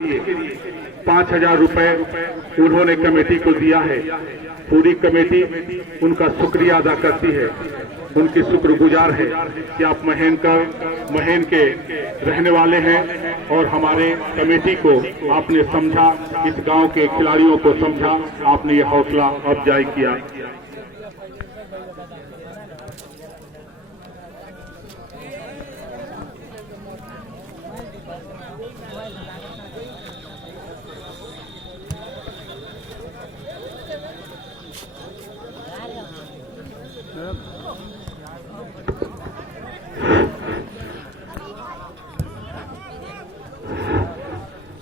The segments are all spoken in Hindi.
5,000 रुपए उन्होंने कमेटी को दिया है। पूरी कमेटी उनका शुक्रिया अदा करती है, उनकी शुक्रगुजार है कि आप महेन के रहने वाले हैं और हमारे कमेटी को आपने समझा, इस गांव के खिलाड़ियों को समझा, आपने ये हौसला अफजाई किया।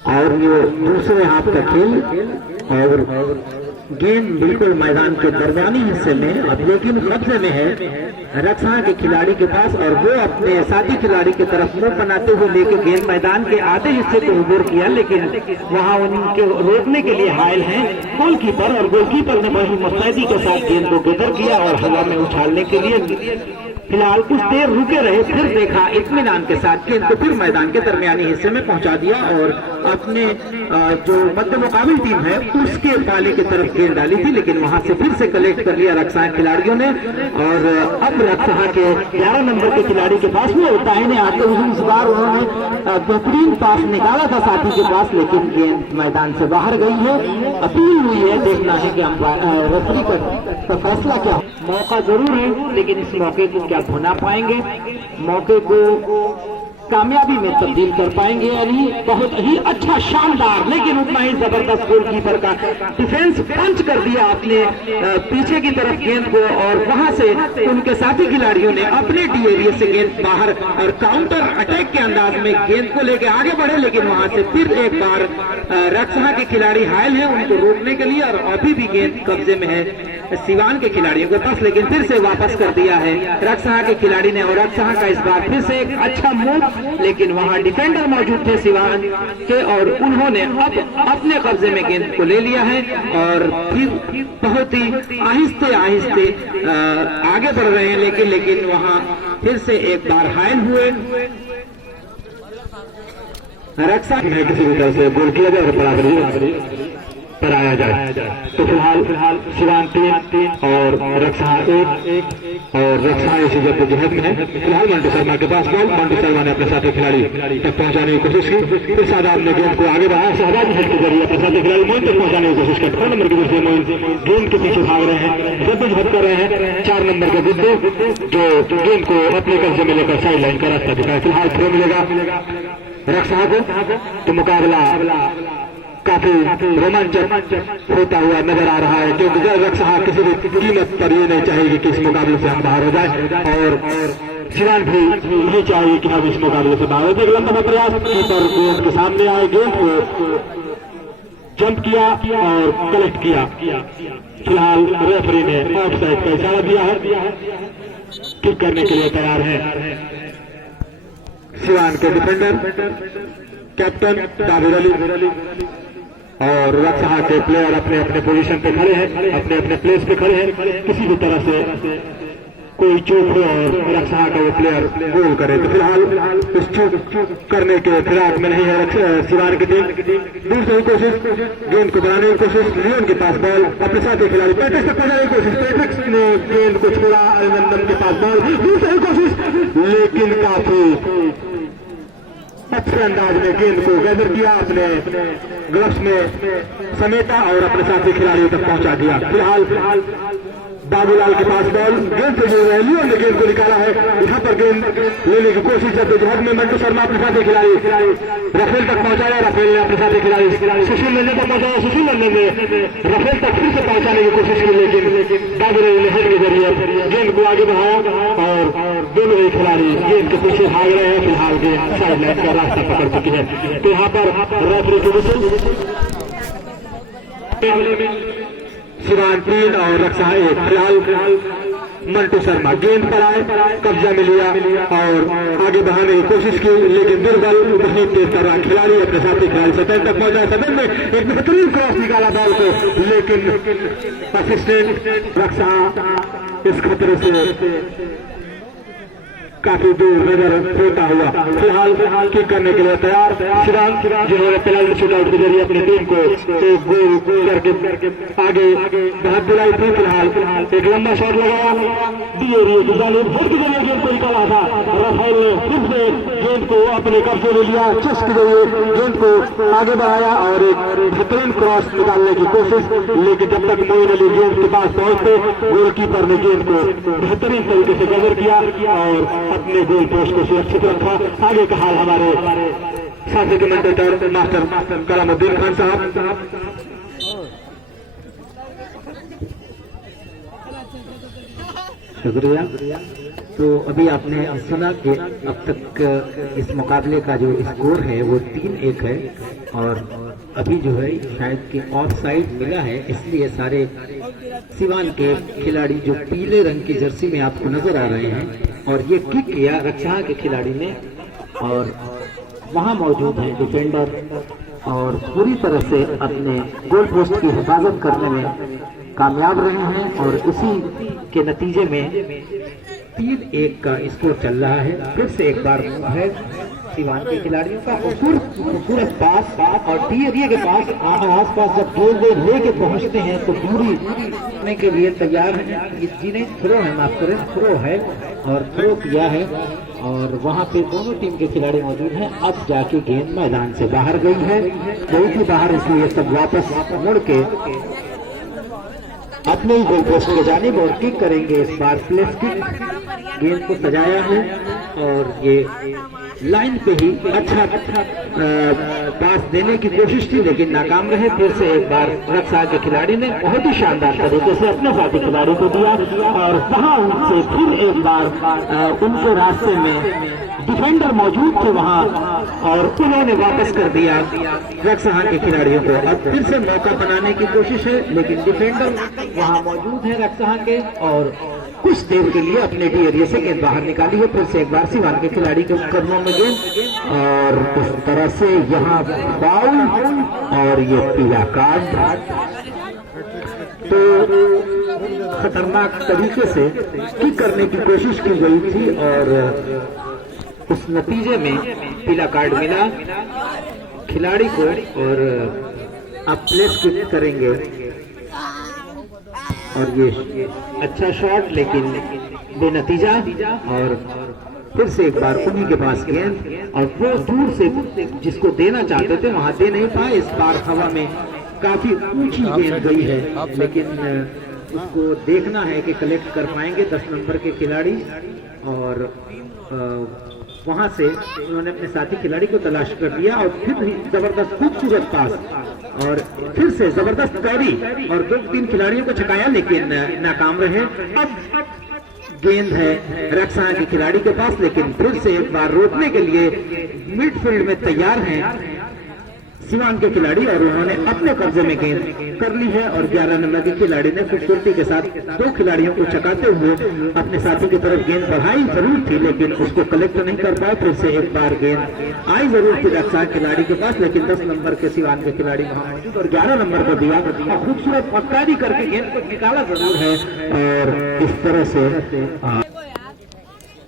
और ये दूसरे हाथ का खेल और गेंद बिल्कुल मैदान के दरमियानी हिस्से में, अब लेकिन कब्जे में है रक्षा के खिलाड़ी के पास और वो अपने साथी खिलाड़ी की तरफ मुंह बनाते हुए लेके गेंद मैदान के आधे हिस्से को उबूर किया, लेकिन वहां उनके रोकने के लिए हायल हैं गोलकीपर, और गोलकीपर ने बड़ी मुस्तैदी के साथ गेंद को गेदर किया और हवा में उछालने के लिए फिलहाल कुछ देर रुके रहे, फिर देखा इत्मीनान के साथ गेंद को फिर मैदान के दरमियानी हिस्से में पहुंचा दिया और अपने जो मध्य मुकाबिल टीम है उसके पाले की तरफ गेंद डाली थी, लेकिन वहां से फिर से कलेक्ट कर लिया रक्षा खिलाड़ियों ने। और अब रक्षा के 11 नंबर के खिलाड़ी के पास में दाहिने आते हुए इस बार उन्होंने बेहतरीन पास निकाला था साथी के पास, लेकिन गेंद मैदान से बाहर गई है। अपील हुई है, देखना है कि रेफरी का फैसला क्या। मौका जरूर है, लेकिन इस मौके को क्या भुना पाएंगे, मौके को कामयाबी में तब्दील कर पाएंगे या नहीं। बहुत ही अच्छा, शानदार, लेकिन उतना ही जबरदस्त गोलकीपर का डिफेंस पंच कर दिया अपने पीछे की तरफ गेंद को, और वहां से उनके साथी खिलाड़ियों ने अपने डी एरिया से गेंद बाहर और काउंटर अटैक के अंदाज में गेंद को लेकर आगे बढ़े, लेकिन वहां से फिर एक बार रक्षा के खिलाड़ी हायल है उनको रोकने के लिए, और अभी भी गेंद कब्जे में है सिवान के खिलाड़ियों के पास, लेकिन फिर से वापस कर दिया है रक्षा के खिलाड़ी ने। और रक्षा का इस बार फिर से एक अच्छा मूव, लेकिन वहां डिफेंडर मौजूद थे सिवान के और उन्होंने अब अपने कब्जे में गेंद को ले लिया है और फिर बहुत ही आहिस्ते आहिस्ते आगे बढ़ रहे हैं, लेकिन वहां फिर से एक बार हायल हुए। रक्षा किसी भी तरह से गोल किया जाए और बराबरी कराया जाए। तो फिलहाल सिवान 3 और रक्षा 1 और रक्षा इसी जद्दोजहद में है। फिलहाल मंटू शर्मा के पास बॉल, मंटू शर्मा ने अपने साथी खिलाड़ी तक पहुंचाने की कोशिश की, फिर शादाब ने गेंद को आगे बढ़ाया, शहबाज हेड के जरिए अपने साथी खिलाड़ी मोइन तक पहुंचाने की कोशिश की। 4 नंबर की दूसरे मोइन गेंद के पीछे भाग रहे हैं, जद्दोजहद कर रहे हैं 4 नंबर के गुड्डू, जो गेंद को अपने कब्जे में लेकर साइड लाइन का रास्ता दिखाए। फिलहाल थ्रो मिलेगा रक्षा को, तो मुकाबला काफी रोमांचक होता हुआ नजर आ रहा है, क्योंकि रक्षा किसी भी कीमत पर ये नहीं चाहेगी कि इस मुकाबले से हम बाहर हो जाए, और सिवान भी नहीं चाहिए कि हम इस मुकाबले से बाहर हो जाए। लंबा प्रयास पर गेंद के सामने आए, गेंद को जंप किया और कलेक्ट किया। फिलहाल रेफरी ने ऑफ साइड का इशारा दिया है, किक करने के लिए तैयार है सिवान के डिफेंडर कैप्टन दाविर अली, और रक्षा के प्लेयर अपने अपने पोजीशन पे खड़े हैं, अपने अपने प्लेस पे खड़े हैं। किसी भी तरह से कोई चूक हो और रक्षा का वो प्लेयर गोल करे, तो फिलहाल इस चूक करने के फिराक में नहीं है सिवान की टीम। दूसरी कोशिश, गेंद को बनाने की कोशिश, लियोन के पास बॉल, अपने साथी खिलाड़ी पैट्रिक्स तक पहुंचाने की कोशिश, पैट्रिक्स ने गेंद को छोड़ा, अभिनंदन के पास बॉल, दूसरी कोशिश, लेकिन काफी अच्छे अंदाज में गेंद को गैदर किया, अपने ग्लव्स में समेटा और अपने साथी खिलाड़ियों तक पहुंचा दिया। फिलहाल बाबूलाल के पास बॉल, गेंद से जुड़ रहे लियोन ने गेंद को निकाला है, यहाँ पर गेंद लेने की कोशिश जद्दोजहद में मंटू शर्मा अपने साथी खिलाड़ी रफेल तक पहुंचाया, रफेल ने अपने साथी खिलाड़ी सुशील नंदे तक पहुंचाया, सुशील नंदे ने रफेल तक फिर से पहुंचाने की कोशिश की, लेकिन बाबूलाल ने हेड के जरिए गेंद को आगे बढ़ाया और दोनों ही खिलाड़ी गेंद के पीछे भाग रहे हैं। फिलहाल गेंद साइड लाइन का रास्ता पकड़ चुकी है, तो यहाँ पर रेफरी की विशेष सिवान 3 और रक्षा 1। फिलहाल मंटू शर्मा गेंद पर आए, कब्जा में लिया और आगे बढ़ाने की कोशिश की, लेकिन दुर्बल नहीं तेज कर रहा खिलाड़ी अपने साथी खिलाड़ी सतन तक पहुंचा। सतन में एक बेहतरीन क्रॉस निकाला बॉल को, लेकिन असिस्टेंट रक्षा इस खतरे से काफी दूर नजर होता हुआ फिलहाल किक करने के लिए तैयार शिवांग, जिन्होंने पेनल्टी शूटआउट के जरिए अपनी टीम को एक गोल करके आगे बढ़त दिलाई थी। फिलहाल एक लंबा शॉट लगाया डी एरिया की जानिब, हेड के जरिए गेंद को निकाला था। राफेल ने फिर से गेंद को अपने कब्जे में लिया, चेस्ट के जरिए गेंद को आगे बढ़ाया और एक बेहतरीन क्रॉस निकालने की कोशिश, लेकिन जब तक मोइन अली गेंद के पास पहुंचते गोलकीपर ने गेंद को बेहतरीन तरीके से कवर किया और अपने गोल पोस्ट को सुरक्षित रखा। आगे का हाल हमारे साथी कमेंटेटर मास्टर कलामुद्दीन खान साहब। शुक्रिया। तो अभी आपने सुना कि अब तक इस मुकाबले का जो स्कोर है वो 3-1 है और अभी जो है शायद कि ऑफ साइड मिला है, इसलिए सारे सिवान के खिलाड़ी जो पीले रंग की जर्सी में आपको नजर आ रहे हैं और ये किक किया रक्षा के खिलाड़ी ने और वहां मौजूद है डिफेंडर और पूरी तरह से अपने गोल पोस्ट की हिफाजत करने में कामयाब रहे हैं और इसी के नतीजे में 3-1 का स्कोर चल रहा है। फिर से एक बार है सिवान के खिलाड़ियों का खूबसूरत पास और टी एरिया के पास आसपास जब गेंद लेके पहुंचते हैं तो दूरी करने के लिए तैयार है। जिन्हें थ्रो है, माफ करें थ्रो है और थ्रो किया है और वहां पे दोनों टीम के खिलाड़ी मौजूद हैं। अब जाके गेंद मैदान से बाहर गई है, गई थी बाहर, इसलिए सब वापस मुड़ के अपने ही गोल पोस्ट के जानिब और किक करेंगे। इस बार प्लेस किक गेंद को सजाया है और ये लाइन पे ही अच्छा पास देने की कोशिश थी लेकिन नाकाम रहे। फिर से एक बार रक्षा के खिलाड़ी ने बहुत ही शानदार तरीके से अपने साथी खिलाड़ी को दिया और वहां उनसे फिर एक बार उनके रास्ते में डिफेंडर मौजूद थे वहां और उन्होंने वापस कर दिया रक्षा के खिलाड़ियों को। अब फिर से मौका बनाने की कोशिश है लेकिन डिफेंडर वहां मौजूद है रक्षा के और कुछ देर के लिए अपने डी एरिया से गेंद बाहर निकाली है। फिर से एक बार सिवान के खिलाड़ी के कदमों में गेंद और इस तरह से यहाँ फाउल और ये पीला कार्ड। तो खतरनाक तरीके से किक करने की कोशिश की गई थी और उस नतीजे में पीला कार्ड मिला खिलाड़ी को और अब प्लेस किक करेंगे और ये अच्छा शॉट लेकिन बेनतीजा और फिर से एक बार उन्हीं के पास गेंद और वो दूर से जिसको देना चाहते थे वहां दे नहीं पाए। इस बार हवा में काफी ऊंची गेंद गई है लेकिन उसको देखना है कि कलेक्ट कर पाएंगे 10 नंबर के खिलाड़ी और वहां से उन्होंने अपने साथी खिलाड़ी को तलाश कर दिया और फिर भी जबरदस्त खूबसूरत पास और फिर से जबरदस्त कैरी और 2-3 खिलाड़ियों को छकाया लेकिन नाकाम रहे। अब गेंद है रक्षा के खिलाड़ी के पास लेकिन फिर से एक बार रोकने के लिए मिडफील्ड में तैयार हैं सिवान के खिलाड़ी और उन्होंने अपने कब्जे में गेंद कर ली है और 11 नंबर के खिलाड़ी ने खूबसूरती के साथ 2 खिलाड़ियों को चकाते हुए अपने साथी की तरफ गेंद बढ़ाई जरूर थी लेकिन उसको कलेक्ट नहीं कर पाए। फिर से एक बार गेंद आई जरूर थी रक्षा खिलाड़ी के पास लेकिन 10 नंबर के सिवान के खिलाड़ी वहां मौजूद और 11 नंबर को दिया और खूबसूरत पक्कारी करके गेंद को निकाला जरूर है और इस तरह से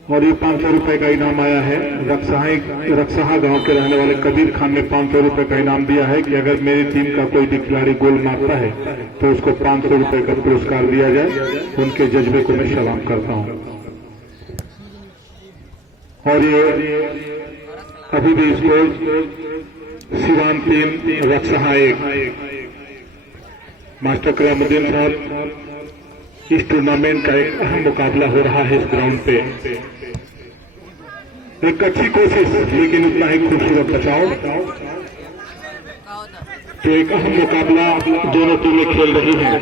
और ये 500 रुपए का इनाम आया है। रक्सहा गांव के रहने वाले कबीर खान ने 500 रुपए का इनाम दिया है कि अगर मेरी टीम का कोई भी खिलाड़ी गोल मारता है तो उसको 500 रुपए का पुरस्कार दिया जाए। उनके जज्बे को मैं सलाम करता हूं और ये अभी भी इसको सिवान टीम रक्सहा 1 मास्टर कलामुद्दीन साहब इस टूर्नामेंट का एक अहम मुकाबला हो रहा है इस ग्राउंड पे। एक अच्छी कोशिश लेकिन उतना ही खूबसूरत बचाव। तो एक अहम मुकाबला दोनों टीमें खेल रही हैं।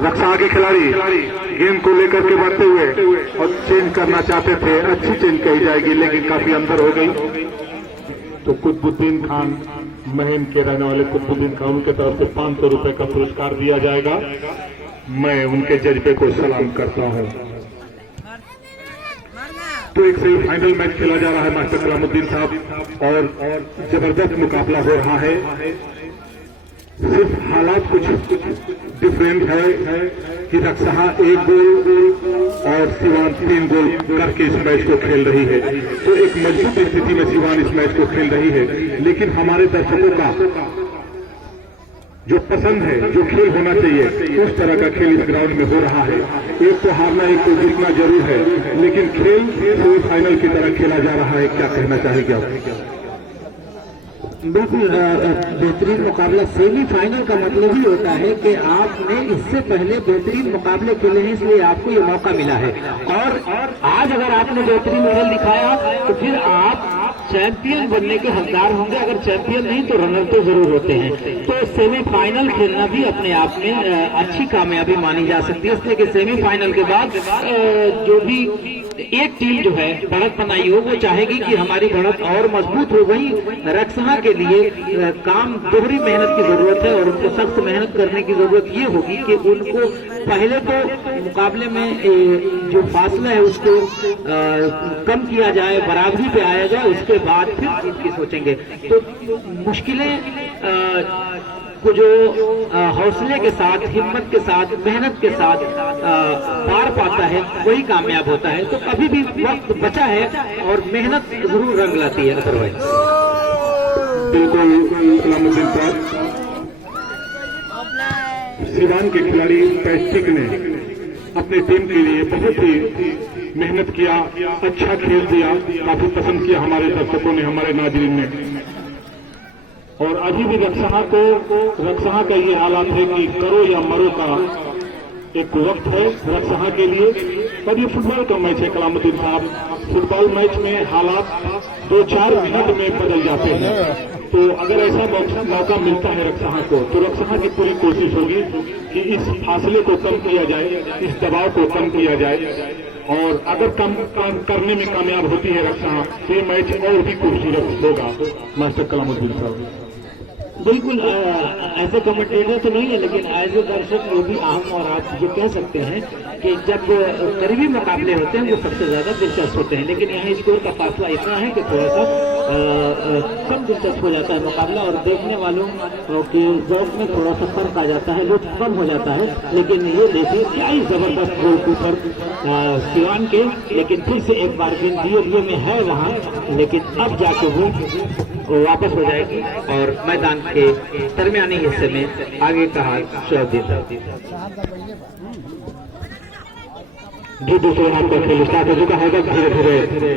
रक्षा के खिलाड़ी गेंद को लेकर के बढ़ते हुए और चेंज करना चाहते थे, अच्छी चेंज कही जाएगी लेकिन काफी अंदर हो गई। तो कुतुबुद्दीन खान महीन के रहने वाले कुतुबुद्दीन खान की तरफ से 500 रुपए का पुरस्कार दिया जाएगा। मैं उनके जज्बे को सलाम करता हूं। तो एक सेमीफाइनल मैच खेला जा रहा है मास्टर कलामुद्दीन साहब और जबरदस्त मुकाबला हो रहा है। सिर्फ हालात कुछ डिफरेंट है कि रक्सहा 1 गोल और सिवान 3 गोल करके इस मैच को खेल रही है। तो एक मजबूत स्थिति में सिवान इस मैच को खेल रही है, लेकिन हमारे दर्शकों का जो पसंद है, जो खेल होना चाहिए, उस तरह का खेल इस ग्राउंड में हो रहा है। एक तो हारना, एक तो जीतना जरूर है, लेकिन खेल सेमीफाइनल की तरह खेला जा रहा है। क्या कहना चाहेंगे आप? बिल्कुल बेहतरीन मुकाबला। सेमीफाइनल का मतलब ही होता है कि आपने इससे पहले बेहतरीन मुकाबले खेले हैं, इसलिए आपको ये मौका मिला है। और आज अगर आपने बेहतरीन खेल दिखाया तो फिर आप चैंपियन बनने के हकदार होंगे। अगर चैंपियन नहीं तो रनर तो जरूर होते हैं। तो सेमीफाइनल खेलना भी अपने आप में अच्छी कामयाबी मानी जा सकती है, इसलिए कि सेमीफाइनल के बाद जो भी एक टीम जो है बढ़त बनाई हो, वो चाहेगी कि हमारी बढ़त और मजबूत हो गई। रक्सहा के लिए काम दोहरी मेहनत की जरूरत है और उनको सख्त मेहनत करने की जरूरत ये होगी कि उनको पहले तो मुकाबले में जो फासला है उसको कम किया जाए, बराबरी पे आया जाए, उसके बाद फिर जीत की सोचेंगे। तो मुश्किलें को जो हौसले के साथ, हिम्मत के साथ, मेहनत के साथ पार पाता है वही कामयाब होता है। तो अभी भी वक्त बचा है और मेहनत जरूर रंग लाती है। अतर भाई बिल्कुल सलामुद्दीन साहब, सिवान के खिलाड़ी पैट्रिक ने अपनी टीम के लिए बहुत ही मेहनत किया, अच्छा खेल दिया, काफी पसंद किया हमारे दर्शकों ने, हमारे नाजरीन ने। और अभी भी रक्सहा का ये हालात है कि करो या मरो का एक वक्त है रक्सहा के लिए। पर ये फुटबॉल का मैच है कलामुद्दीन साहब, फुटबॉल मैच में हालात 2-4 मिनट में बदल जाते हैं। तो अगर ऐसा मौका मिलता है रक्सहा को, तो रक्सहा की पूरी कोशिश होगी कि इस फासले को कम किया जाए, इस दबाव को कम किया जाए। और अगर कम करने में कामयाब होती है रक्सहा, तो ये मैच और भी खूबसूरत होगा। मास्टर कलामुद्दीन साहब, बिल्कुल ऐसे कमेंटेटर तो नहीं है, लेकिन एज ए दर्शक वो भी हम और आप ये कह सकते हैं कि जब करीबी मुकाबले होते हैं वो सबसे ज्यादा दिलचस्प होते हैं। लेकिन यहाँ स्कोर का फासला इतना है कि थोड़ा सा कम दिलचस्प हो जाता है मुकाबला और देखने वालों के जौक में थोड़ा सा फर्क आ जाता है, लुत्फ कम हो जाता है। लेकिन ये देखिए क्या ही जबरदस्त गोलकीपर सिवान के, लेकिन फिर से एक बार गेंद में है वहाँ, लेकिन अब जाके वो वापस हो जाएगी और मैदान के दरमियानी हिस्से में आगे का हाथ शोहब जो दूसरे हाथ का खेल स्टार्ट हो चुका है। धीरे धीरे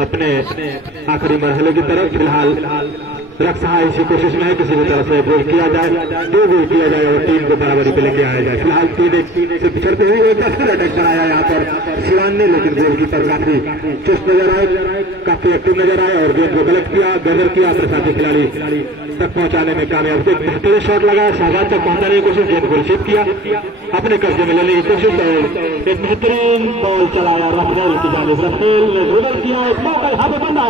अपने आखिरी मरहले की तरफ फिलहाल रक्सहा इसी कोशिश में है किसी भी तरह से गोल किया जाए, 2 गोल किया जाए और टीम को बराबरी पे लेके आया जाए। फिलहाल 3-1 से पिछड़ते हुए एक फिर अटैक कराया यहाँ पर सिवान ने, लेकिन गोलकीपर काफी चुस्त नजर आए, काफी एक्टिव नजर आए और गेंद को गलत किया, गजर किया, अपने साथी खिलाड़ी तक पहुंचाने में कामयाब। एक बेहतरीन शॉट लगाया, शहजाद तक पहुंचाने की कोशिश, गेंद को रिसीव किया, अपने कब्जे में लेने की कोशिश और एक बेहतरीन बॉल चलाया रफेल की जानिब। रफेल ने ड्रिबल किया, एक मौका यहाँ पे बना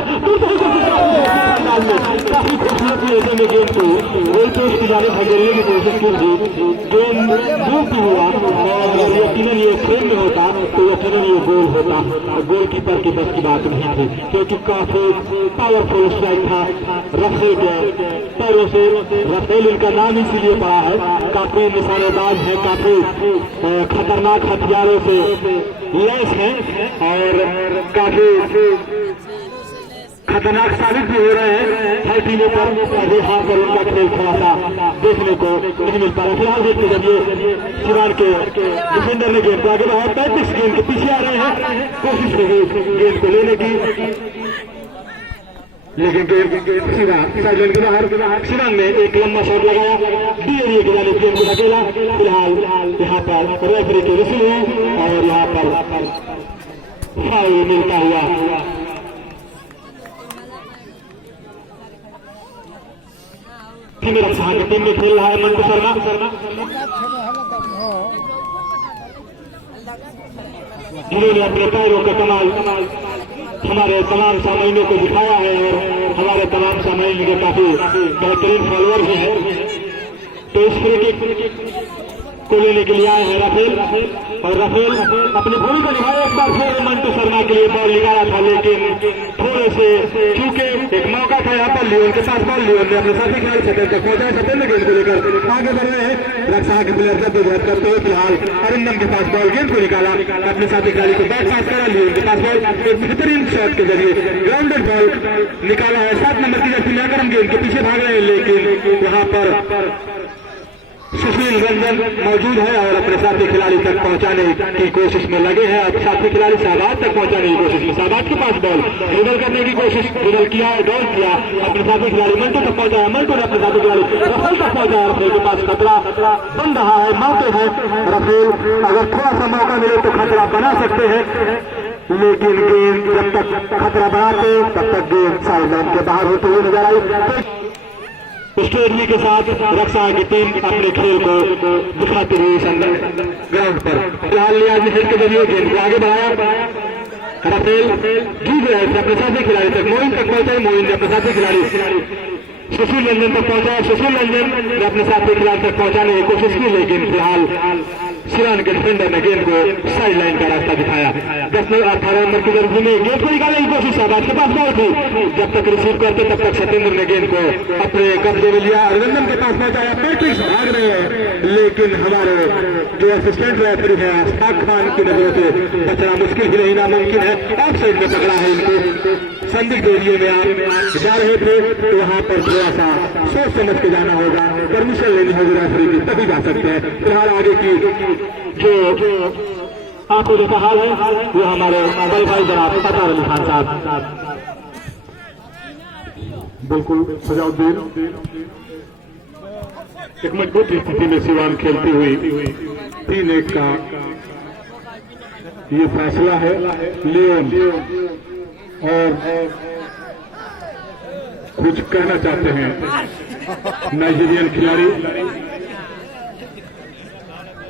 काफी खूबसूरत ऐसे में गेंद को गोल पोस्ट की जानिब धकेलने की कोशिश की थी। गेंद दूर हुआ और यकीनन ये फ्रेम में होता तो यकीनन ये गोल होता। गोलकीपर की बस की बात नहीं थी, क्योंकि काफी पावरफुल स्ट्राइक था रफेल के पैरों से। रफेल इनका नाम इसीलिए पड़ा है, काफी निशानेबाज है, काफी खतरनाक हथियारों से लैस है और काफी खतरनाक साबित भी हो रहे हैं हर टीमों पर। अभी हाथ पर उनका खेल थोड़ा सा देखने को नहीं मिल पा रहा। फिलहाल देखते जब ये सिवान के डिफेंडर ने गेंद को आगे बढ़ाया, 35 गेंद के पीछे आ रहे हैं, कोशिश होगी गेंद को लेने की, लेकिन साइड के बाहर सिवान ने एक लंबा शॉट लगाया, डीएरिए के जाने गेंद को धकेला। फिलहाल यहाँ पर रेफरी की रिसीव हुई और यहाँ पर फाउल मिलता हुआ रक्सहा की टीम में खेल रहा है मंटू शर्मा। जिन्होंने अपने पैरों का कमाल हमारे तमाम सामान्यों को दिखाया है और हमारे तमाम सामान्य के काफी बेहतरीन फॉलोअर भी हैं। तो इस फ्री किक को लेने के लिए आए हैं राफेल, और राफेल अपनी भूमिका निभाए। एक बार फिर मंटू शर्मा के लिए बॉल निकाला था, लेकिन थोड़े से चूंकि एक मौका था यहाँ पर लियोन के पास, बॉल लियोन ने अपने साथी खिलाड़ी सतेंद्र तक पहुंचा। सतेंद्र गेंद को लेकर आगे बढ़ रहे हैं, रक्षा के प्लेयर जद्दोजहद करते हुए। फिलहाल अरिंदम के पास बॉल, गेंद को निकाला, अपने साथी खिलाड़ी को बैट पास करा। लियोन के पास बॉल, एक बेहतरीन शॉट के जरिए ग्राउंडेड बॉल निकाला है। 7 नंबर की जर्सी में अकरम गेंद के पीछे भाग रहे हैं, लेकिन यहाँ पर सुशील रंजन मौजूद है और अपने साथी खिलाड़ी तक पहुंचाने की कोशिश में लगे हैं। अब साथी खिलाड़ी शाहबाज तक पहुंचाने की कोशिश में, शाहबाज के पास बॉल ड्रिबल करने की कोशिश, ड्रिबल किया, डॉल किया, अपने साथी खिलाड़ी मंटू तक पहुंचाया, मंटू ने अपने साथी खिलाड़ी रफेल तक पहुंचाया। रफेल के पास खतरा बन रहा है, मौके है। रफेल अगर थोड़ा सा मौका मिले तो खतरा बना सकते हैं, लेकिन गेंद जब तक खतरा बनाते तब तक गेंद साइड लाइन के बाहर होते हुए नजर आई। स्ट्रेटजी के साथ रक्षा की टीम अपने खेल को दिखाते हुए ग्राउंड पर फिलहाल लिया हेड के जरिए गेंद को आगे बढ़ाया। राफेल जीत रहे थे अपने साथी खिलाड़ी तक, मोइन तक पहुंचे, मोइन ने अपने साथी खिलाड़ी सुशील रंजन तक पहुंचा। सुशील रंजन ने अपने साथी खिलाड़ी तक पहुंचाने की कोशिश की, लेकिन फिलहाल सिवान के डिफेंडर ने गेंद को साइड लाइन का रास्ता दिखाया। 18 नंबर की जर्सी में गेंद को निकालने की कोशिश, शाहबाज के पास बॉल थी, जब तक रिसीव करते तब तक सतेंद्र ने गेंद को अपने कब्जे में लिया। अरिंदम के पास पहुंचाया, पैट्रिक्स भाग रहे हैं, लेकिन हमारे जो असिस्टेंट रेफरी है अशफाक खान की नजरों से बचना मुश्किल ही नहीं नामुमकिन है। ऑफ साइड में पकड़ा है इनको, संदिग्ध एरिया में आप जा रहे थे तो वहां पर थोड़ा सा सोच समझ के जाना होगा, परमिशन लेनी होगी रेफरी की, तभी जा सकते हैं। फिलहाल आगे की जो आपको देखा हाल है वो हमारे बड़े भाई जनाब अतार अली खान साहब। बिल्कुल सजाउद्दीन, एक मजबूत स्थिति में सिवान खेलती हुई 3-1 का ये फैसला है। लियोन और कुछ कहना चाहते हैं नाइजीरियन खिलाड़ी,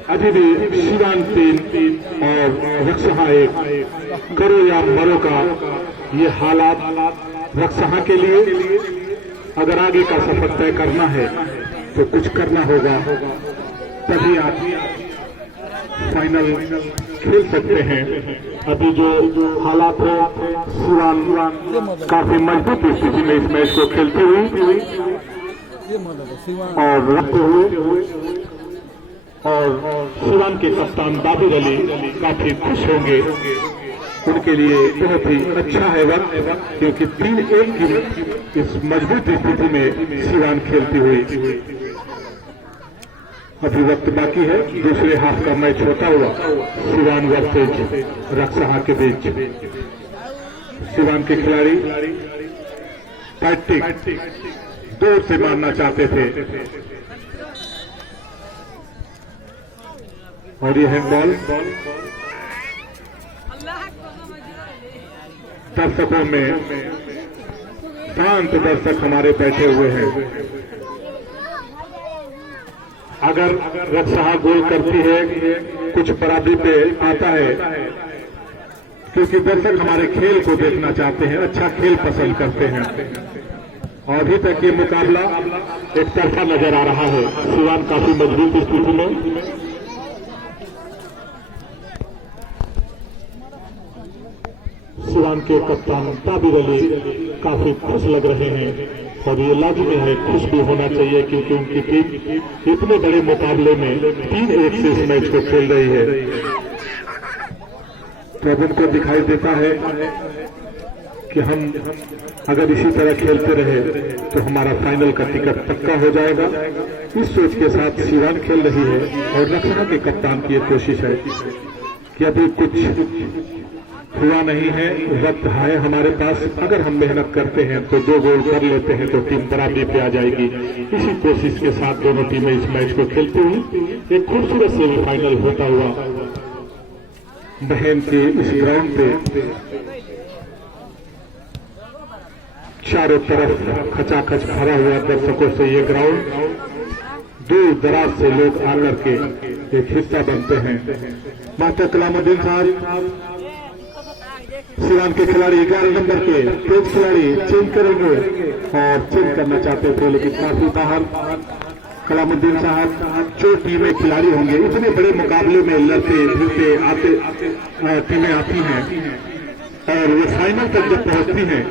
अभी भी सिवान 3 और रक्षा 1 करो या मरो का ये हालात रक्षा के लिए अगर आगे का सफर तय करना है तो कुछ करना होगा, तभी आप फाइनल खेल सकते हैं। अभी जो हालात है, सिवान काफी मजबूत स्थिति में इस मैच को खेलते हुए और रखते हुए, और सिवान के कप्तान बाबिर अली काफी खुश होंगे। उनके लिए बहुत ही अच्छा है वक्त, क्योंकि 3-1 की इस मजबूत स्थिति में सिवान खेलती हुई अभी वक्त बाकी है। दूसरे हाफ का मैच होता हुआ सिवान वर्सेज रक्षा के बीच। सिवान के खिलाड़ी पैट्रिक दूर से मारना चाहते थे और ये हैंडबॉल दर्शकों में, शांत दर्शक हमारे बैठे हुए हैं। अगर रक्षा गोल करती है कुछ बराबरी पे आता है, क्योंकि दर्शक हमारे खेल को देखना चाहते हैं, अच्छा खेल पसंद करते हैं। और अभी तक ये मुकाबला एक तरफा नजर आ रहा है। सिवान काफी मजबूत स्थिति में, सिवान के कप्तान बाबिर अली काफी खुश लग रहे हैं और ये लाजिमी है, खुश भी होना चाहिए, क्योंकि उनकी टीम इतने बड़े मुकाबले में 3-1 से इस मैच को खेल रही है। तो अब उनको दिखाई देता है कि हम अगर इसी तरह खेलते रहे तो हमारा फाइनल का टिकट पक्का हो जाएगा। इस सोच के साथ सिवान खेल रही है और रक्षा के कप्तान की यह कोशिश है कि अभी कुछ हुआ नहीं है, वक्त है हमारे पास। अगर हम मेहनत करते हैं तो 2 गोल कर लेते हैं तो टीम बराबरी पे आ जाएगी। इसी कोशिश के साथ दोनों टीमें इस मैच को खेलती हुई एक खूबसूरत सेमीफाइनल होता हुआ बहन के इस ग्राउंड पे चारों तरफ खचाखच भरा हुआ दर्शकों से ये ग्राउंड दूर दराज से लोग आकर के एक हिस्सा बनते हैं। मास्टर कलामुद्दीन साहब सिवान के खिलाड़ी 11 नंबर के तेज खिलाड़ी चेंज करेंगे और चेंज करना चाहते थे, लेकिन काफी बाहर कलामुद्दीन साहब जो टीमें खिलाड़ी होंगे, इतने बड़े मुकाबले में लड़ते भिड़ते आते टीमें आती हैं और वो फाइनल तक जब पहुंचती हैं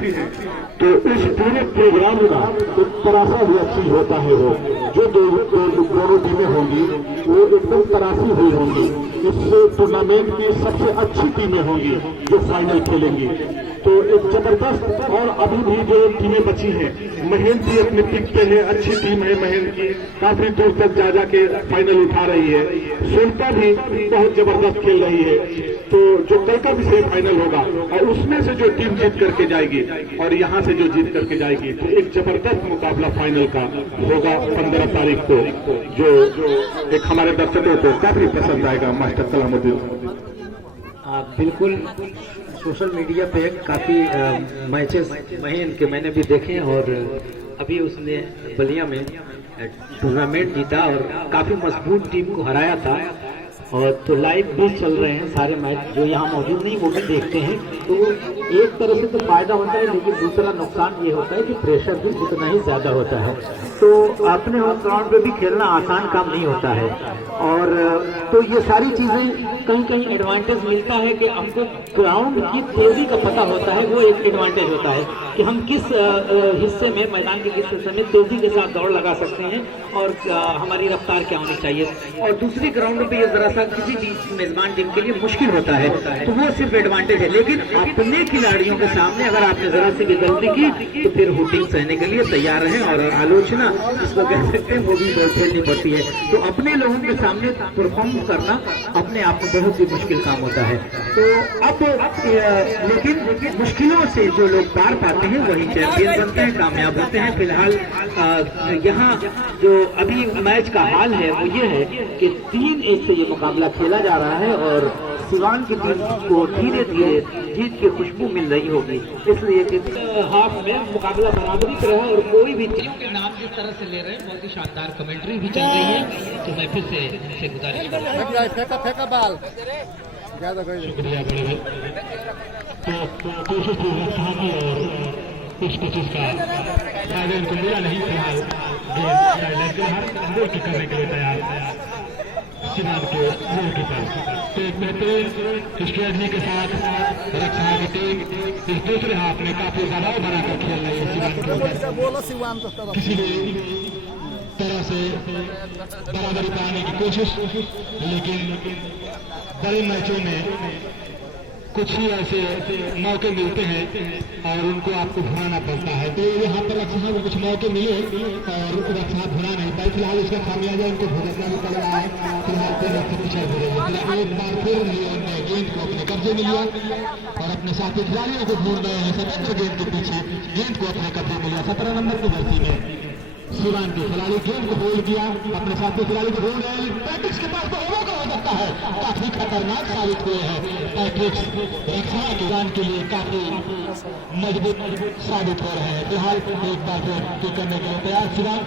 तो उस पूरे प्रोग्राम का एक तरासा भी अच्छी होता है। वो जो दोनों टीमें होंगी वो एकदम तरासी हुई होंगी। इस टूर्नामेंट की सबसे अच्छी टीमें होंगी जो फाइनल खेलेंगी। तो एक जबरदस्त, और अभी भी जो टीमें बची हैं, महेंद्र भी अपने पिक पे है, अच्छी टीम है महेंद्र की, काफी दूर तक जा के फाइनल उठा रही है। सोनका भी बहुत जबरदस्त खेल रही है। तो जो कल का भी सेमीफाइनल होगा और उसमें से जो टीम जीत करके जाएगी और यहाँ से जो जीत करके जाएगी, तो एक जबरदस्त मुकाबला फाइनल का होगा 15 तारीख को, जो एक हमारे दर्शकों को काफी पसंद आएगा। मास्टर कलामुद्दीन बिल्कुल, सोशल मीडिया पे काफी मैचेस महेंद्र के मैंने भी देखे और अभी उसने बलिया में टूर्नामेंट जीता और काफी मजबूत टीम को हराया था। और तो लाइव भी चल रहे हैं सारे मैच, जो यहाँ मौजूद नहीं वो भी देखते हैं। तो एक तरह से तो फायदा होता है, लेकिन दूसरा नुकसान ये होता है कि प्रेशर भी उतना ही ज्यादा होता है। तो अपने होम ग्राउंड पे भी खेलना आसान काम नहीं होता है। और तो ये सारी चीजें कहीं कहीं एडवांटेज मिलता है कि हमको ग्राउंड की तेजी का पता होता है, वो एक एडवांटेज होता है कि हम किस हिस्से में, मैदान के किस हिस्से में तेजी के साथ दौड़ लगा सकते हैं और हमारी रफ्तार क्या होनी चाहिए। और दूसरी ग्राउंड पे ये जरा सा किसी भी मेजबान टीम के लिए मुश्किल होता है, तो वो सिर्फ एडवांटेज है। लेकिन अपने खिलाड़ियों के सामने अगर आपने जरा सी भी गलती की तो फिर हुटिंग सहने के लिए तैयार रहें और आलोचना जिसको कह सकते हैं वो भी झेलनी पड़ती है। तो अपने लोगों के सामने परफॉर्म करना अपने आप में बहुत ही मुश्किल काम होता है। तो अब लेकिन मुश्किलों से जो लोग पार पाते हैं वही चैंपियन बनते हैं, कामयाब होते हैं। फिलहाल यहाँ जो अभी मैच का हाल है वो ये है कि 3-1 से ये मुकाबला खेला जा रहा है और सिवान की टीम को धीरे धीरे जीत की खुशबू मिल रही होगी, इसलिए कि हाफ में मुकाबला बराबरी पर है और कोई भी टीम के नाम जिस तरह से ले रहे हैं बहुत ही शानदार कमेंट्री भी चल रही है। तो मैं फिर से गुजारिश कर रहा हूं, फेंका बाल शुक्रिया बड़े भाई। तो कोशिश की और कुछ का फायदा इनको मिला नहीं। फिलहाल गोल करने के लिए तैयार सिवान के गोलकीपर। तो एक बेहतरीन स्ट्रेटजी के साथ रक्षा की टीम इस दूसरे हाफ में काफी दबाव बनाकर खेल रही है सिवान के ऊपर। किसी भी तरह से बराबरी पाने की कोशिश, लेकिन बड़े मैचों में कुछ ही ऐसे मौके मिलते हैं और उनको आपको भुनाना पड़ता है। तो यहाँ पर रक्षा को कुछ मौके मिले और रक्षा भुना नहीं पाई। फिलहाल इसका खामियाजा उनको भुगतना भी पड़ रहा है। फिलहाल फिर रक्षा पीछे हो रही है। एक बार फिर उन्होंने गेंद को अपने कब्जे में लिया और अपने साथी खिलाड़ियों को ढूंढ रहे हैं। 77 गेंद के पीछे गेंद को अपने कब्जे में लिया। 17 नंबर की जर्सी में सिवान के खिलाड़ी गेंद को होल्ड किया, अपने साथी खिलाड़ी को ढूंढ रहे हैं। पैट्रिक्स के पास तो हो सकता है, काफी खतरनाक साबित हुए हैं पैट्रिक्स। रक्षा के लिए काफी मजबूत साबित हो रहे हैं। फिलहाल एक बार फिर करने के लिए तैयार सिवान।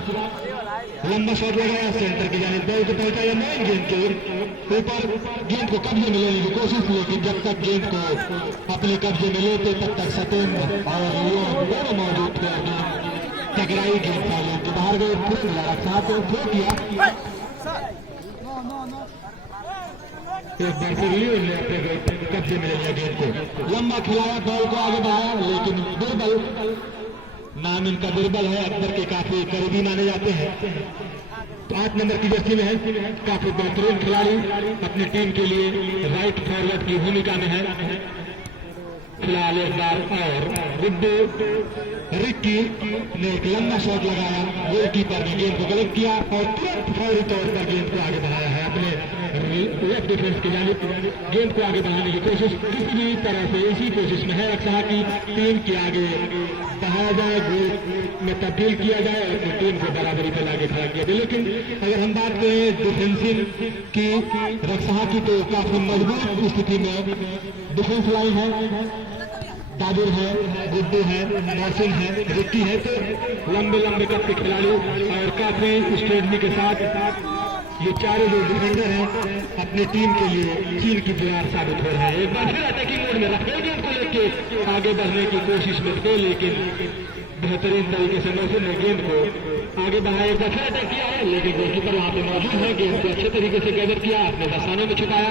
लंबा शॉट लगाया सेंटर की जानिब, बॉल को पहुंचा या मेन गेंद के ऊपर, गेंद को कब्जे में लेने की कोशिश, लेकिन जब तक गेंद को अपने कब्जे में लेते तब तक सतेंद्र और दोनों मौजूद थे। टकराई गेंद के बाहर गए, फिर रक्षा को थ्रो किया। एक बार फिर लियो ने अपने कब्जे में लिया गेंद को, लंबा खिलाया, बॉल को आगे बढ़ाया, लेकिन दुर्बल, नाम इनका दुर्बल है। अकबर के काफी करीबी माने जाते हैं। 8 नंबर की जर्सी में है, काफी बेहतरीन खिलाड़ी, अपनी टीम के लिए राइट फॉरवर्ड की भूमिका में है। फिलहाल एक बार और रिक्की ने एक लंबा शॉट लगाया, गोलकीपर ने गेंद को गलत किया और तुरंत फौरी तौर पर गेंद को आगे बढ़ाया है। अपने लेफ्ट डिफेंस की जानिब गेंद को आगे बढ़ाने की कोशिश किसी भी तरह से इसी कोशिश में है रक्षा की टीम के आगे बढ़ाया जाए, गोल में तब्दील किया जाए और अपनी टीम को बराबरी पर आगे खड़ा किया जाए। लेकिन अगर हम बात करें डिफेंसिव की रक्षा की, तो काफी मजबूत स्थिति में डिफेंस लाइन है। दादुर है, गुड्डू है, मौसिन है, रिक्की है, तो लंबे लंबे कप के खिलाड़ी और काफी स्ट्रेटजी के साथ ये चारों जो डिफेंडर हैं अपनी टीम के लिए चीन की दीवार साबित हो रहा है। एक बार फिर अटैकिंग मोड में रफेल गेंद को लेके आगे बढ़ने की कोशिश में थे, लेकिन बेहतरीन तरीके से नौसिन ने गेंद को आगे बढ़ाया, एक बार फिर अटैक किया है, लेकिन गोलकीपर वहां पे मौजूद है। गेंद को अच्छे तरीके से गैदर किया, अपने दस्ताने में छुपाया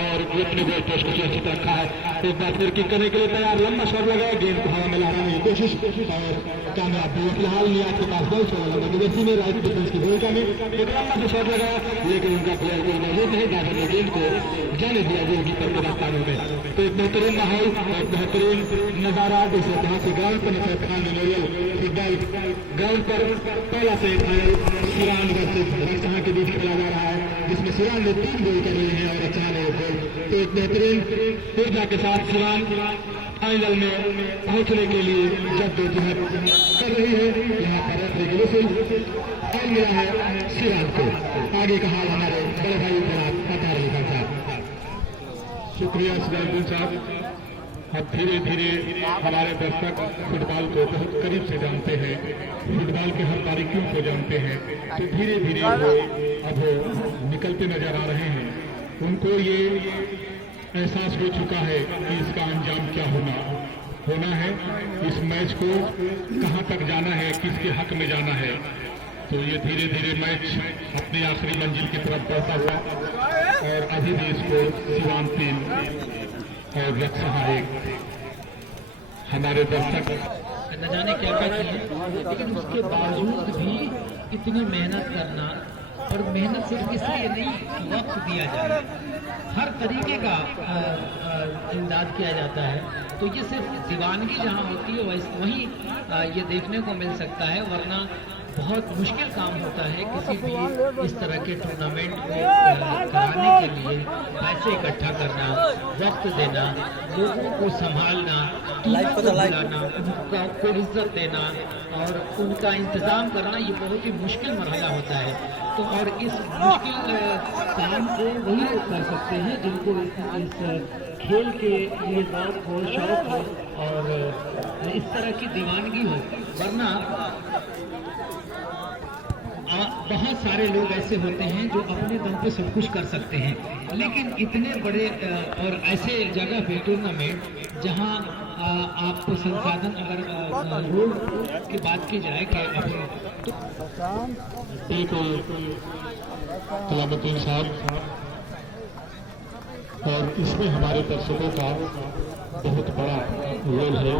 और अपने गोल पोस्ट को सुरक्षित रखा है। एक बार फिर किक करने के लिए तैयार, लंबा शॉट लगाया, गेंद को हवा में लहराने की कोशिश और कामयाब भी। फिलहाल नियाज के पास बॉल 16 नंबर की जर्सी में राइट डिफेंस की भूमिका में एक लंबा सा शॉट लगाया, लेकिन उनका प्लेयर कोई मौजूद नहीं, जाकर ने गेंद को जाने दिया गोलकीपर के दस्तानों में। तो एक बेहतरीन माहौल, एक बेहतरीन नजारा इस ऐतिहासिक ग्राउंड पर Nusrat Khan memorial football ground पर पहला सेमीफाइनल सिवान वर्सेस रक्षा के बीच खेला जा रहा है, जिसमें सिवान ने 3 गोल कर रहे हैं और रक्षा ने 1 गोल। तो एक बेहतरीन ऊर्जा के साथ सिवान फाइनल में पहुंचने के लिए जद्दोजहद कर रही है। यहाँ पर रेफरी की विसिल और मिला है सिवान को। आगे का हाल हमारे बड़े भाई जनाब अतार अली खान साहब। शुक्रिया सिराजुद्दीन साहब। अब धीरे धीरे हमारे दर्शक फुटबॉल को बहुत करीब से जानते हैं, फुटबॉल के हर बारीकियों को जानते हैं, तो धीरे धीरे वो अब निकलते नजर आ रहे हैं। उनको ये एहसास हो चुका है कि इसका अंजाम क्या होना है, इस मैच को कहां तक जाना है, किसके हक में जाना है। तो ये धीरे धीरे मैच अपनी आखिरी मंजिल की तरफ बढ़ता हुआ और अभी भी इसको सिवान 3 और रक्षा 1 हमारे दर्शक न जाने क्या क्या चाहिए, लेकिन उसके बावजूद भी इतनी मेहनत करना, और मेहनत सिर्फ इसलिए नहीं, वक्त दिया जाए, हर तरीके का इमदाद किया जाता है। तो ये सिर्फ दीवानगी जहाँ होती है वहीं ये देखने को मिल सकता है, वरना बहुत मुश्किल काम होता है किसी भी इस तरह के टूर्नामेंट को कराने के लिए पैसे इकट्ठा करना, वक्त देना, लोगों को संभालना, टीमों को बुलाना, उनको इज्जत देना और उनका इंतजाम करना, ये बहुत ही मुश्किल मरहला होता है। तो और इस मुश्किल काम को वही लोग कर सकते हैं जिनको इस खेल के लिए शौक हो और इस तरह की दीवानगी हो, वरना बहुत सारे लोग ऐसे होते हैं जो अपने दम पे सब कुछ कर सकते हैं, लेकिन इतने बड़े और ऐसे जगह पे टूर्नामेंट जहां आपको संसाधन, अगर रोड की बात की जाए कि बिल्कुल कलामुद्दीन साहब, और इसमें हमारे दर्शकों का बहुत बड़ा रोल है,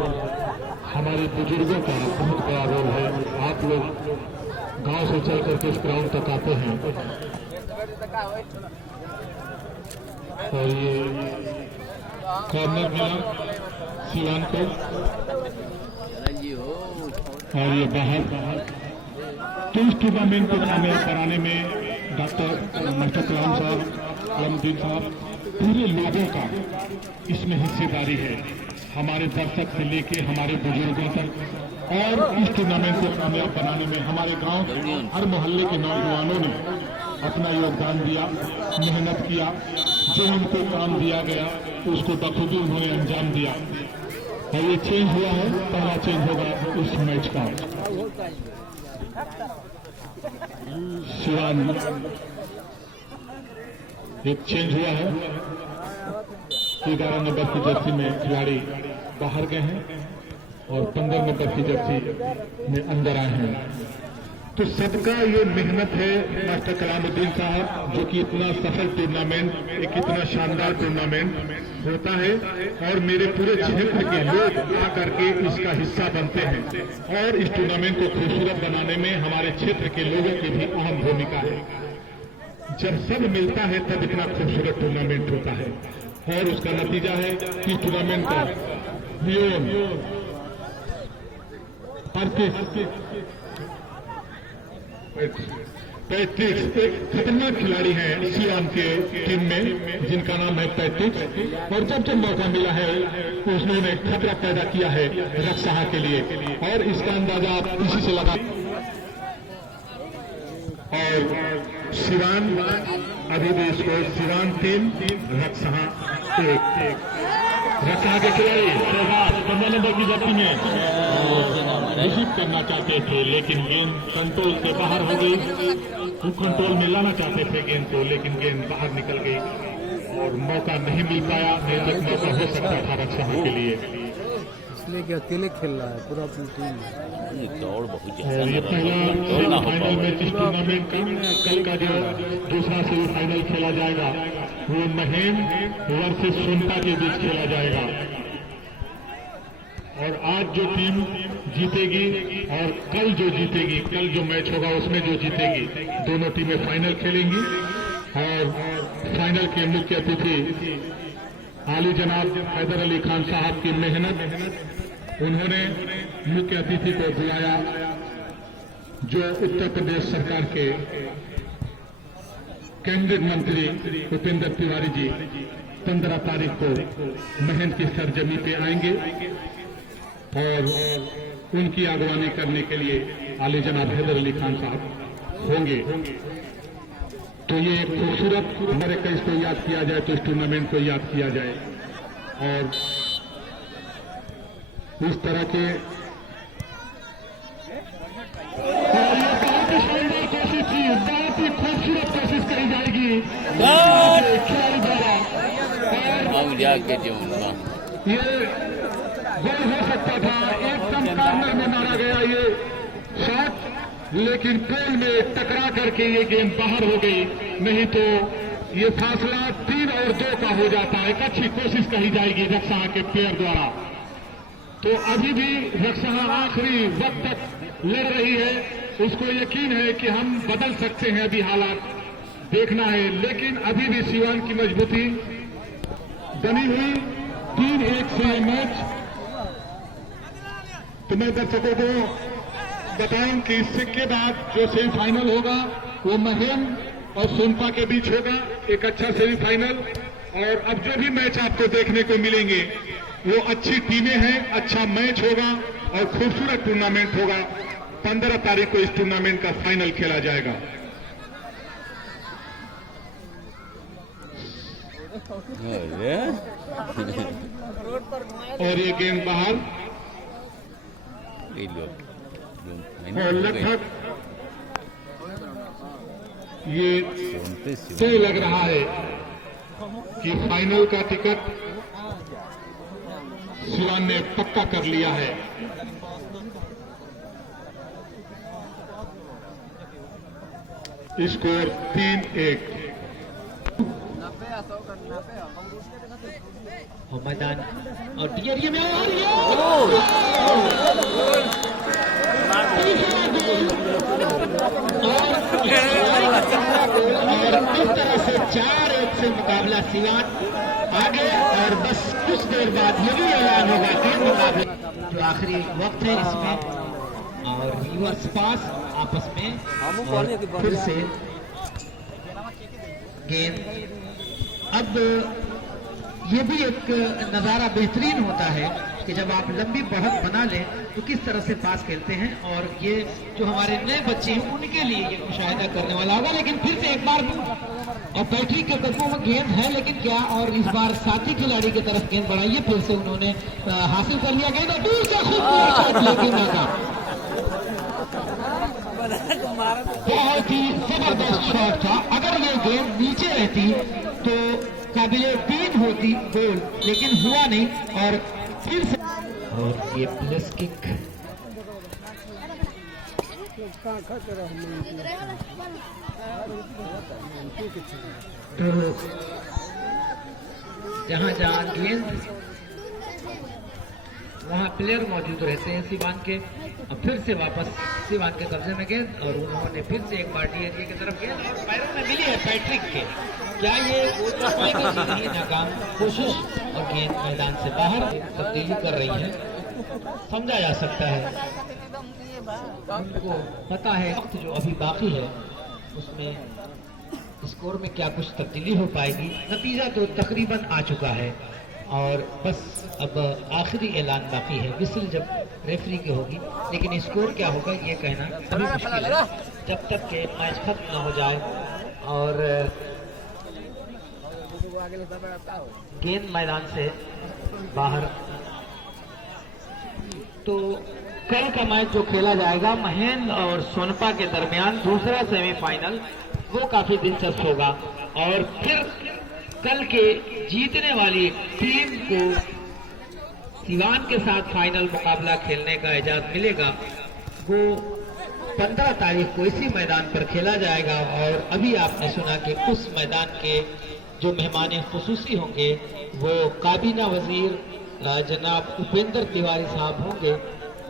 हमारे बुजुर्गों का बहुत बड़ा रोल है। आप लोग गांव से चल करके इस ग्राउंड तक आते हैं और ये कॉर्नर मिला सिवान को और ये बाहर। तो इस टूर्नामेंट को कराने में डॉक्टर मास्टर कलाम साहब, कलामुद्दीन साहब, पूरे लोगों का इसमें हिस्सेदारी है, हमारे दर्शक से लेके हमारे बुजुर्गों तक। और इस टूर्नामेंट को कामयाब बनाने में हमारे गांव हर मोहल्ले के नौजवानों ने अपना योगदान दिया, मेहनत किया, जो उनको काम दिया गया उसको बखूबी उन्होंने अंजाम दिया। और ये चेंज हुआ है, पहला चेंज होगा उस मैच का। सिवान एक चेंज हुआ है, 11 नंबर की जर्सी में खिलाड़ी बाहर गए हैं और 15 नंबर की जर्सी में अंदर आए हैं। तो सबका ये मेहनत है मास्टर कलामुद्दीन साहब, जो कि इतना सफल टूर्नामेंट, एक इतना शानदार टूर्नामेंट होता है और मेरे पूरे क्षेत्र के लोग आकर के इसका हिस्सा बनते हैं और इस टूर्नामेंट को खूबसूरत बनाने में हमारे क्षेत्र के लोगों की भी अहम भूमिका है। जब सब मिलता है तब इतना खूबसूरत टूर्नामेंट होता है और उसका नतीजा है कि टूर्नामेंट का नियम 35 एक खतरनाक खिलाड़ी हैं सिवान के टीम में, जिनका नाम है 35, और जब जब मौका मिला है उन्होंने खतरा पैदा किया है रक्षा के लिए, और इसका अंदाजा आप इसी से लगा। और सिवान अभी भी इसको सिवान 3 रक्षा 1। रक्षा के खिलाड़ी 15 नंबर की जर्सी में रिसीव करना चाहते थे, लेकिन गेंद कंट्रोल से बाहर हो गई। वो कंट्रोल में लाना चाहते थे गेंद को, लेकिन गेंद बाहर निकल गई और मौका नहीं मिल पाया। निर्मित मौका हो सकता था रक्षा के लिए। इसलिए कि अकेले खेल रहा है पूरा अपनी टीम में। दौड़ बहुत और ये पहला सेमीफाइनल मैच इस टूर्नामेंट का कल का जो दूसरा सेमीफाइनल खेला जाएगा वो महेम वर्सेस सोनपा के बीच खेला जाएगा। और आज जो टीम जीतेगी और कल जो जीतेगी, कल जो मैच होगा उसमें जो जीतेगी, दोनों टीमें फाइनल खेलेंगी। और फाइनल के मुख्य अतिथि आली जनाब हैदर अली खान साहब की मेहनत, उन्होंने मुख्य अतिथि को बुलाया जो उत्तर प्रदेश सरकार के केंद्रीय मंत्री उपेंद्र तिवारी जी 15 तारीख को महन की सरजमी पे आएंगे और उनकी अगवानी करने के लिए आली जनाब हैदर अली खान साहब होंगे। तो ये एक खूबसूरत हमारे कई को याद किया जाए तो इस टूर्नामेंट को याद किया जाए। और इस तरह के बहुत ही शानदार कोशिश थी, बहुत ही खूबसूरत कोशिश करी जाएगी खिलाड़ी द्वारा। ये गोल हो सकता था, एकदम कॉर्नर में मारा गया ये शॉट, लेकिन पोल में टकरा करके ये गेंद बाहर हो गई, नहीं तो ये फासला 3 और 2 का हो जाता। एक अच्छी कोशिश कही जाएगी रक्षा के प्लेयर द्वारा। तो अभी भी रक्षा आखिरी वक्त तक लड़ रही है, उसको यकीन है कि हम बदल सकते हैं, अभी हालात देखना है। लेकिन अभी भी सिवान की मजबूती बनी हुई, 3-1 से मैच। तो मैं दर्शकों को बताएं कि इसके बाद जो सेमीफाइनल होगा वो महेम और सोनपा के बीच होगा, एक अच्छा सेमीफाइनल। और अब जो भी मैच आपको देखने को मिलेंगे वो अच्छी टीमें हैं, अच्छा मैच होगा और खूबसूरत टूर्नामेंट होगा। 15 तारीख को इस टूर्नामेंट का फाइनल खेला जाएगा। और ये गेंद बाहर और लगभग ये तो लग रहा है कि फाइनल का टिकट सिवान ने पक्का कर लिया है। स्कोर 3-1। मैदान और डी एरिया में और इस तरह से 4-1 से मुकाबला सिवान आगे। और बस कुछ देर बाद यही ऐलान होगा कि मुकाबले जो आखिरी वक्त है इसमें, और व्यूअर्स पास आपस में और फिर से गेंद। अब ये भी एक नज़ारा बेहतरीन होता है कि जब आप लंबी बढ़त बना लें तो किस तरह से पास खेलते हैं। और ये जो हमारे नए बच्चे हैं उनके लिए ये मुशाहिदा करने वाला होगा। लेकिन फिर से एक बार और बैटरी के कदमों में गेंद है, लेकिन क्या, और इस बार साथी खिलाड़ी की तरफ गेंद बढ़ाई है, फिर से उन्होंने हासिल कर लिया गेंद। दूर से खूबसूरत शॉट लेकिन नाकाम। बहुत ही जबरदस्त शॉट था। अगर ये गेंद नीचे रहती तो काबिले 3 होती गोल, लेकिन हुआ नहीं। और फिर से और ये प्लस किक तो जहां जहां गेंद वहां प्लेयर मौजूद रहते हैं सिवान के। और फिर से वापस सिवान के कब्जे में गेंद, और उन्होंने फिर से एक बार डीएनए की तरफ गेंद और पैरों में मिली है पैट्रिक के। क्या ये नाकाम कोशिश और गेंद मैदान से बाहर तब्दीली कर रही है, समझा जा सकता है। उनको पता है वक्त जो अभी बाकी है उसमें स्कोर में क्या कुछ तब्दीली हो पाएगी। नतीजा तो तकरीबन आ चुका है और बस अब आखिरी ऐलान बाकी है, विसल जब रेफरी की होगी। लेकिन स्कोर क्या होगा ये कहना अभी मुश्किल है जब तक के मैच खत्म न हो जाए और गेंद मैदान से बाहर। तो कल का मैच जो खेला जाएगा महेंद्र और सोनपा के दरमियान, दूसरा सेमीफाइनल, वो काफी दिलचस्प होगा। और फिर कल के जीतने वाली टीम को सिवान के साथ फाइनल मुकाबला खेलने का इजाजत मिलेगा वो 15 तारीख को इसी मैदान पर खेला जाएगा। और अभी आपने सुना कि उस मैदान के जो मेहमान खुसूसी होंगे वो काबीना वजीर जनाब उपेंद्र तिवारी साहब होंगे,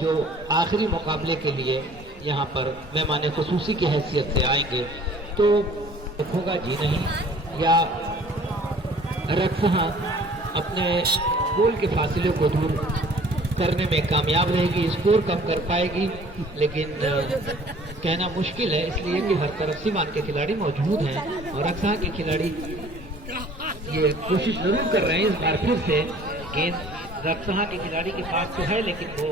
जो आखिरी मुकाबले के लिए यहाँ पर मेहमान खुसूसी की हैसियत से आएंगे। तो होगा जी नहीं या रक्सहा अपने गोल के फासले को दूर करने में कामयाब रहेगी, स्कोर कम कर पाएगी, लेकिन कहना मुश्किल है इसलिए कि हर तरफ सिवान के खिलाड़ी मौजूद हैं और रक्सहा के खिलाड़ी ये कोशिश जरूर कर रहे हैं। इस बार फिर से गेंद रक्सहा के खिलाड़ी के पास तो है, लेकिन वो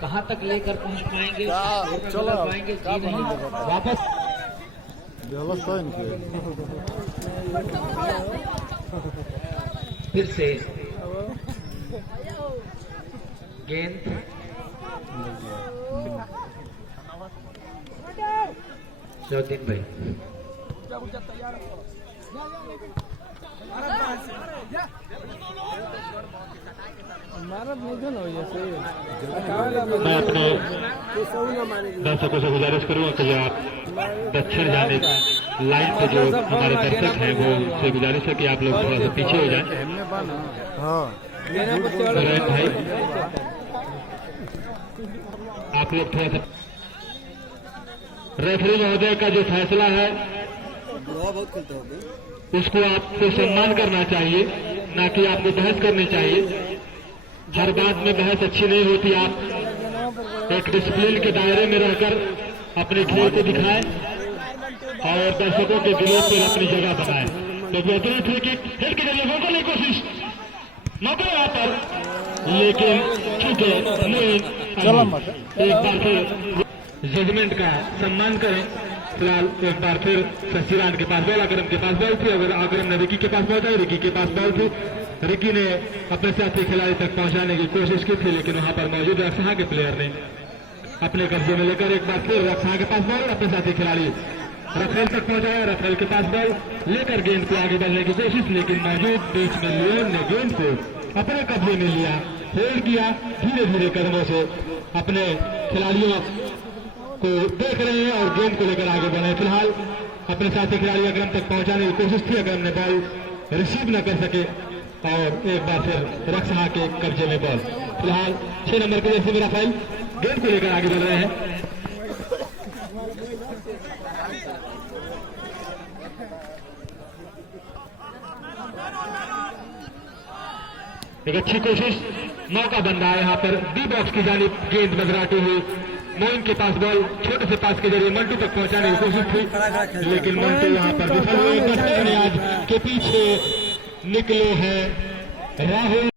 कहां तक लेकर पहुंच पाएंगे, पाएंगे जी नहीं। वापस फिर से गेंद शौकीन भाई मैं अपने दर्शकों से गुजारिश करूंगा कि आप दक्षिण जाने लाइन पे जो हमारे दर्शक हैं वो से गुजारिश है कि आप लोग थोड़ा सा पीछे हो जाएं। भाई आप लोग थोड़ा सा रेफरी महोदय का जो फैसला है उसको आपको सम्मान करना चाहिए, ना कि आपको बहस करनी चाहिए। हर बात में बहस अच्छी नहीं होती। आप एक डिसिप्लिन के दायरे में रहकर अपने खेल को दिखाएं और दर्शकों के दिलों पर अपनी जगह बनाएं। तो बेहतरीन थे कि खेल के जरिए रोकने की कोशिश मौका यहाँ पर, लेकिन चूंकि एक बार फिर जजमेंट का सम्मान करें। फिलहाल एक बार फिर सचिवान के पास बॉल, अकरम के पास बॉल थी, अगर अकरम ने रिकी के पास बॉल था, रिकी के पास बॉल थी। रिकी ने अपने साथी खिलाड़ी तक पहुंचाने की कोशिश की थी, लेकिन वहां पर मौजूद रक्सहा के प्लेयर ने अपने कब्जे में लेकर एक बार फिर रक्सहा के पास बॉल, अपने साथी खिलाड़ी रफेल तक पहुंचाया। रफेल के पास बॉल लेकर गेंद को आगे बढ़ने की कोशिश, लेकिन मौजूद बीच में लियोन ने गेंद को अपने कब्जे में लिया, होल्ड किया। धीरे धीरे कदमों से अपने खिलाड़ियों को देख रहे हैं और गेंद को लेकर आगे बढ़े। फिलहाल अपने साथी खिलाड़ी अकरम तक पहुंचाने की कोशिश थी, अकरम ने बॉल रिसीव न कर सके और एक बार फिर रक्सहा के कब्जे में बॉल। फिलहाल 6 नंबर के जैसे राफेल गेंद को लेकर आगे बढ़ रहे हैं। एक अच्छी कोशिश, मौका बन रहा है यहाँ पर डी बॉक्स की जानिब गेंद बजराते हुए। मोइन के पास बॉल छोटे से पास के जरिए मंटू तक पहुंचाने की कोशिश थी, लेकिन मंटू यहाँ पर विफल हुए। आज के पीछे निकले हैं राहुल।